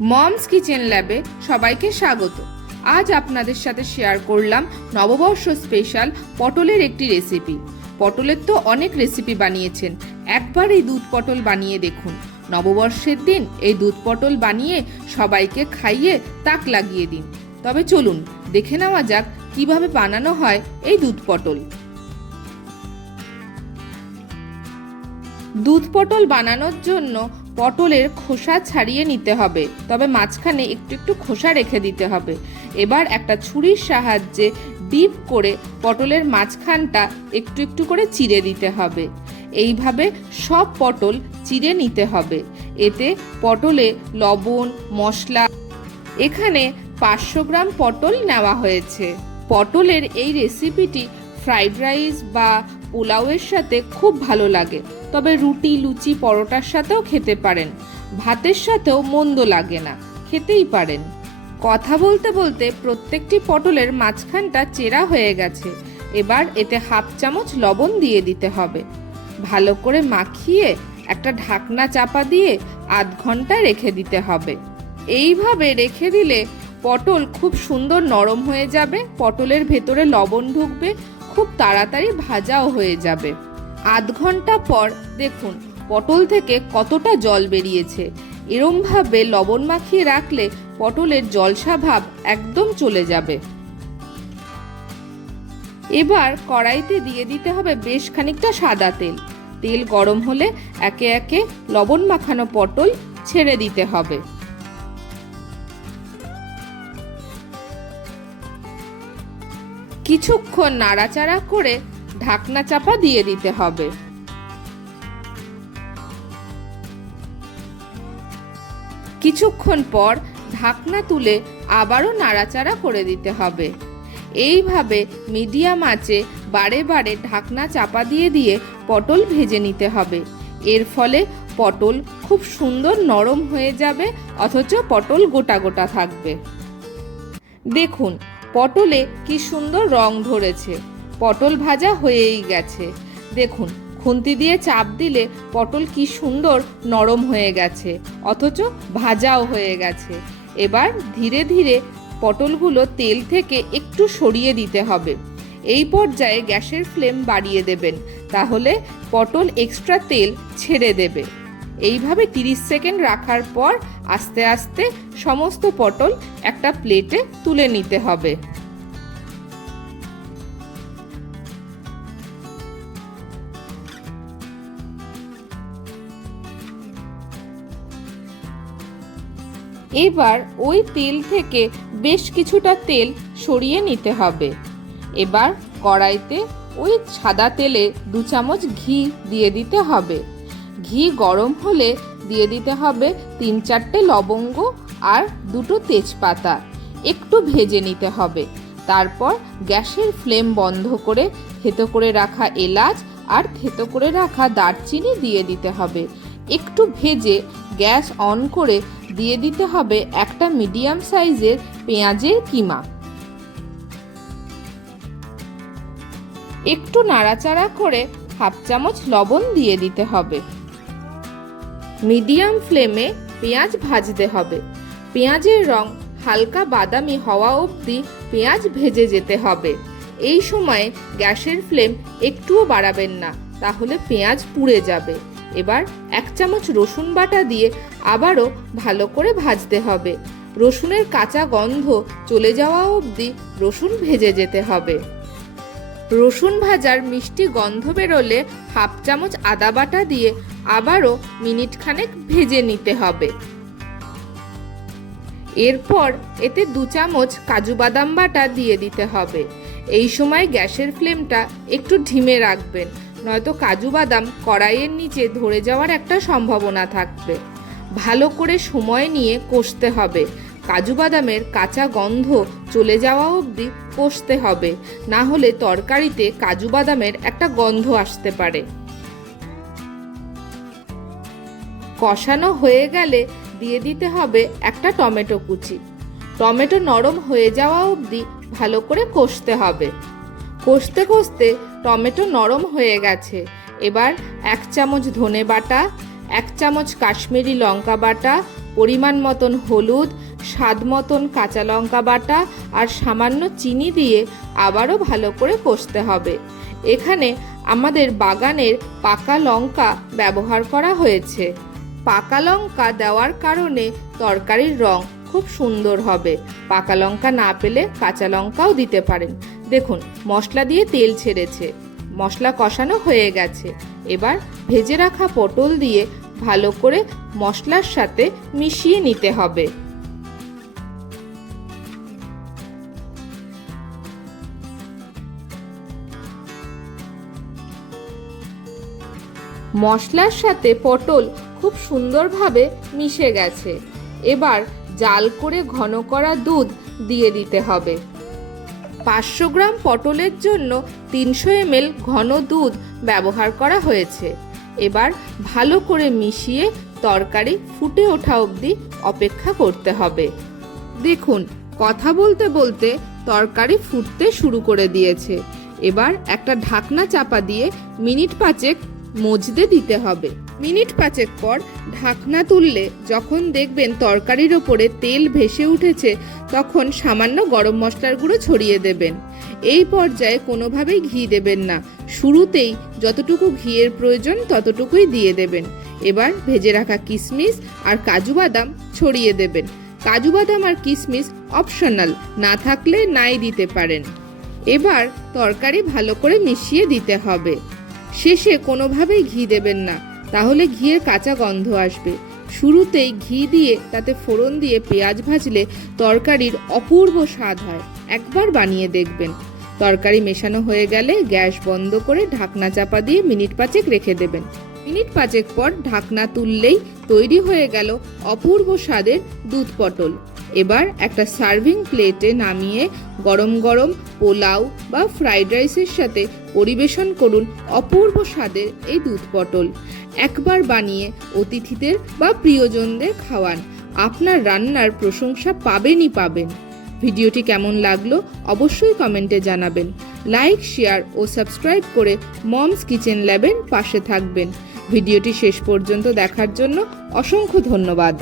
Moms kitchen ল্যাবে সবাইকে স্বাগত। আজ আপনাদের সাথে শেয়ার করলাম নববর্ষ স্পেশাল পটলের একটি রেসিপি। পটলের তো অনেক রেসিপি বানিয়েছেন। একবার এই দুধ পটল বানিয়ে দেখুন। নববর্ষের দিন এই দুধ পটল বানিয়ে সবাইকে খাইয়ে তাক লাগিয়ে দিন। তবে চলুন, দেখে নেওয়া যাক কীভাবে বানানো হয় এই দুধ পটল। দুধ পটল বানানোর জন্য পটলের খোসা ছাড়িয়ে নিতে হবে, তবে মাঝখানে একটু একটু খোসা রেখে দিতে হবে। এবার একটা ছুরির সাহায্যে ডিপ করে পটলের মাঝখানটা একটু একটু করে চিড়ে দিতে হবে। এইভাবে সব পটল চিড়ে নিতে হবে। এতে পটলে লবণ, মশলা, এখানে পাঁচশো গ্রাম পটল নেওয়া হয়েছে। পটলের এই রেসিপিটি ফ্রাইড রাইস বা পোলাওয়ের সাথে খুব ভালো লাগে। তবে রুটি, লুচি, পরোটার সাথেও খেতে পারেন। ভাতের সাথেও মন্দ লাগে না, খেতেই পারেন। কথা বলতে বলতে প্রত্যেকটি পটলের মাঝখানটা চেরা হয়ে গেছে। এবার এতে হাফ চামচ লবণ দিয়ে দিতে হবে। ভালো করে মাখিয়ে একটা ঢাকনা চাপা দিয়ে আধ ঘণ্টা রেখে দিতে হবে। এইভাবে রেখে দিলে পটল খুব সুন্দর নরম হয়ে যাবে, পটলের ভেতরে লবণ ঢুকবে, খুব তাড়াতাড়ি ভাজাও হয়ে যাবে। আধ ঘণ্টা পর দেখুন, পটল থেকে কতটা জল বেরিয়েছে। এরমভাবে লবণ মাখিয়ে রাখলে পটলের জলসা ভাব একদম চলে যাবে। এবার কড়াইতে দিয়ে দিতে হবে বেশ খানিকটা সাদা তেল। তেল গরম হলে একে একে লবণ মাখানো পটল ছেড়ে দিতে হবে। কিছুক্ষণ নাড়াচাড়া করে ঢাকনা চাপা দিয়ে দিতে হবে। কিছুক্ষণ পর ঢাকনা তুলে আবারও নাড়াচাড়া করে দিতে হবে। এইভাবে মিডিয়াম আঁচে বারে বারে ঢাকনা চাপা দিয়ে দিয়ে পটল ভেজে নিতে হবে। এর ফলে পটল খুব সুন্দর নরম হয়ে যাবে, অথচ পটল গোটা গোটা থাকবে। দেখুন, পটলে কি সুন্দর রং ধরেছে। পটল ভাজা হয়েই গেছে। দেখুন, খুন্তি দিয়ে চাপ দিলে পটল কি সুন্দর নরম হয়ে গেছে, অথচ ভাজাও হয়ে গেছে। এবার ধীরে ধীরে পটলগুলো তেল থেকে একটু সরিয়ে দিতে হবে। এই পর্যায়ে গ্যাসের ফ্লেম বাড়িয়ে দেবেন, তাহলে পটল এক্সট্রা তেল ছেড়ে দেবে। এইভাবে 30 সেকেন্ড রাখার পর আস্তে আস্তে সমস্ত পটল একটা প্লেটে তুলে নিতে হবে। এবার ওই তেল থেকে বেশ কিছুটা তেল সরিয়ে নিতে হবে। এবার কড়াইতে ওই সাদা তেলে দু চামচ ঘি দিয়ে দিতে হবে। ঘি গরম হলে দিয়ে দিতে হবে তিন চারটে লবঙ্গ আর দুটো তেজপাতা। একটু ভেজে নিতে হবে। তারপর গ্যাসের ফ্লেম বন্ধ করে থেতো করে রাখা এলাচ আর থেতো করে রাখা দারচিনি দিয়ে দিতে হবে। একটু ভেজে গ্যাস অন করে দিয়ে দিতে হবে একটা মিডিয়াম সাইজের পেঁয়াজের কিমা। একটু নাড়াচাড়া করে হাফ চামচ লবণ দিয়ে দিতে হবে। মিডিয়াম ফ্লেমে পেঁয়াজ ভাজতে হবে। পেঁয়াজের রং হালকা বাদামি হওয়া অবধি পেঁয়াজ ভেজে যেতে হবে। এই সময়ে গ্যাসের ফ্লেম একটুও বাড়াবেন না, তাহলে পেঁয়াজ পুড়ে যাবে। এবার এক চামচ রসুন বাটা দিয়ে আবারও ভালো করে ভাজতে হবে। রসুনের কাঁচা গন্ধ চলে যাওয়া অবধি রসুন ভেজে যেতে হবে। রসুন ভাজার মিষ্টি গন্ধ বেরোলে হাফ চামচ আদা বাটা দিয়ে আবারও মিনিট খানেক ভেজে নিতে হবে। এরপর এতে দু চামচ কাজু বাদাম বাটা দিয়ে দিতে হবে। এই সময় গ্যাসের ফ্লেমটা একটু ঢিমে রাখবেন। নয়তো কাজু বাদাম কড়াইয়ের নিচে ধরে যাওয়ার একটা সম্ভাবনা থাকবে। ভালো করে সময় নিয়ে কষতে হবে। কাজু বাদামের কাঁচা গন্ধ চলে যাওয়া অবধি কষতে হবে। না হলে তরকারিতে কাজু বাদামের একটা গন্ধ আসতে পারে। কষানো হয়ে গেলে দিয়ে দিতে হবে একটা টমেটো কুচি। টমেটো নরম হয়ে যাওয়া অবধি ভালো করে কষতে হবে। কষতে কষতে টমেটো নরম হয়ে গেছে। এবার এক চামচ ধনে বাটা, এক চামচ কাশ্মীরি লঙ্কা বাটা, পরিমাণ মতন হলুদ, স্বাদ মতন কাঁচা লঙ্কা বাটা আর সামান্য চিনি দিয়ে আবারও ভালো করে কষতে হবে। এখানে আমাদের বাগানের পাকা লঙ্কা ব্যবহার করা হয়েছে। পাকা লঙ্কা দেওয়ার কারণে তরকারির রং খুব সুন্দর হবে। পাকা লঙ্কা না পেলে কাঁচা লঙ্কাও দিতে পারেন। দেখুন, মশলা দিয়ে তেল ছেড়েছে। মশলা কষানো হয়ে গেছে। এবার ভেজে রাখা পটল দিয়ে ভালো করে মশলার সাথে মিশিয়ে নিতে হবে। মশলার সাথে পটল খুব সুন্দরভাবে মিশে গেছে। এবার জাল করে ঘন করা দুধ দিয়ে দিতে হবে। পাঁচশো গ্রাম পটলের জন্য তিনশো এমএল ঘন দুধ ব্যবহার করা হয়েছে। এবার ভালো করে মিশিয়ে তরকারি ফুটে ওঠা অবধি অপেক্ষা করতে হবে। দেখুন, কথা বলতে বলতে তরকারি ফুটতে শুরু করে দিয়েছে। এবার একটা ঢাকনা চাপা দিয়ে মিনিট পাঁচেক মজতে দিতে হবে। মিনিট পাঁচেক পর ঢাকনা তুললে যখন দেখবেন তরকারির ওপরে তেল ভেসে উঠেছে, তখন সামান্য গরম মশলার গুঁড়ো ছড়িয়ে দেবেন। এই পর্যায়ে কোনোভাবেই ঘি দেবেন না। শুরুতেই যতটুকু ঘিয়ের প্রয়োজন ততটুকুই দিয়ে দেবেন। এবার ভেজে রাখা কিশমিশ আর কাজু বাদাম ছড়িয়ে দেবেন। কাজু বাদাম আর কিশমিশ অপশনাল, না থাকলে নাই দিতে পারেন। এবার তরকারি ভালো করে মিশিয়ে দিতে হবে। শেষে কোনোভাবেই ঘি দেবেন না। তাহলে ঘিয়ের কাঁচা গন্ধ আসবে। শুরুতেই ঘি দিয়ে, তাতে ফোড়ন দিয়ে পেঁয়াজ ভাজলে তরকারির অপূর্ব স্বাদ হয়। একবার বানিয়ে দেখবেন। তরকারি মেশানো হয়ে গেলে গ্যাস বন্ধ করে ঢাকনা চাপা দিয়ে মিনিট পাঁচেক রেখে দেবেন। মিনিট পাঁচেক পর ঢাকনা তুললেই তৈরি হয়ে গেল অপূর্ব স্বাদের দুধ পটল। এবার একটা সার্ভিং প্লেটে নামিয়ে গরম গরম পোলাও বা ফ্রাইড রাইসের সাথে পরিবেশন করুন অপূর্ব স্বাদের এই দুধ পটল। একবার বানিয়ে অতিথিদের বা প্রিয়জনদের খাওয়ান। আপনার রান্নার প্রশংসা পাবেনই পাবেন। ভিডিওটি কেমন লাগল অবশ্যই কমেন্টে জানাবেন। লাইক, শেয়ার ও সাবস্ক্রাইব করে মমস কিচেন ল্যাবের পাশে থাকবেন। ভিডিওটি শেষ পর্যন্ত দেখার জন্য অসংখ্য ধন্যবাদ।